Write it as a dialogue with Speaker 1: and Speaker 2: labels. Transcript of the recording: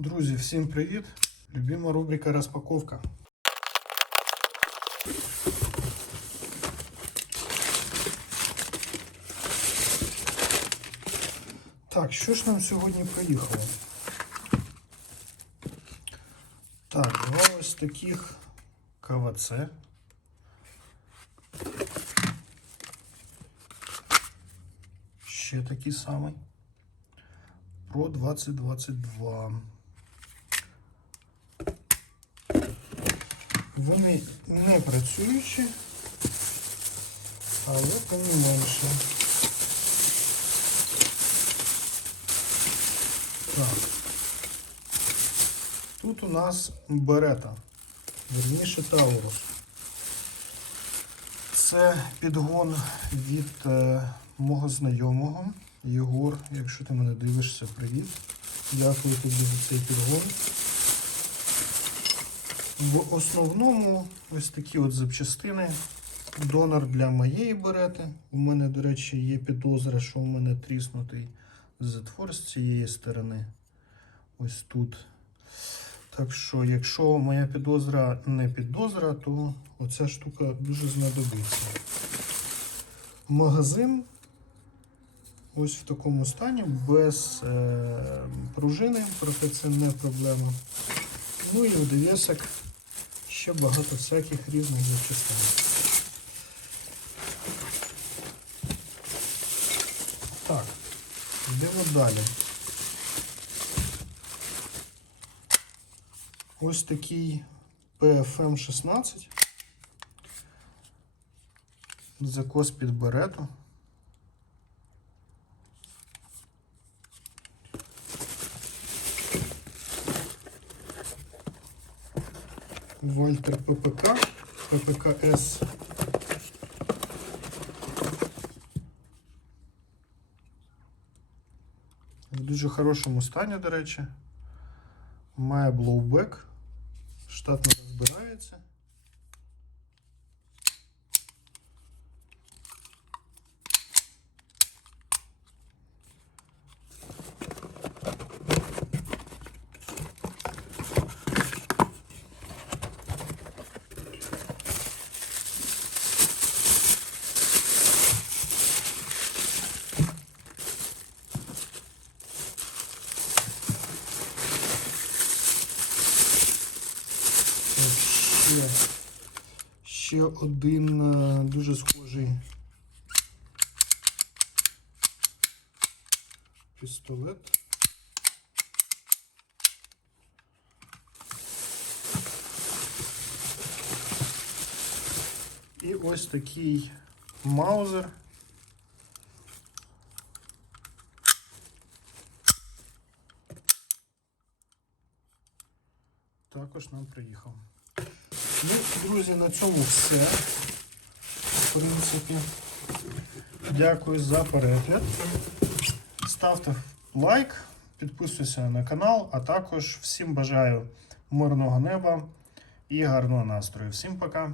Speaker 1: Друзі, всім привіт! Любима рубрика розпаковка. Так, що ж нам сьогодні приїхало? Так, два ось таких КВЦ. Ще такий самий. Про 2022. Вони не працюючі, але тим не менше. Так. Тут у нас берета, верніше Таурус. Це підгон від е, мого знайомого Єгор. Якщо ти мене дивишся, привіт. Дякую тобі за цей підгон. В основному ось такі от запчастини. Донор для моєї берети. У мене, до речі, є підозра, що у мене тріснутий затвор з цієї сторони. Ось тут. Так що, якщо моя підозра не підозра, то оця штука дуже знадобиться. Магазин ось в такому стані, без е, пружини, проте це не проблема. Ну і в довісок ще багато всяких різних запчастин. Так, йдемо далі. Ось такий PFM 16. Закос під берету. Вольтер ППК, ППК-С. В дуже хорошому стані, до речі. Має блоубек. Штатно розбирається. Так, ще, ще один е, дуже схожий пістолет. І ось такий маузер. Також нам приїхав. Ну, друзі, на цьому все. В принципі, дякую за перегляд. Ставте лайк, підписуйся на канал, а також всім бажаю мирного неба і гарного настрою. Всім пока!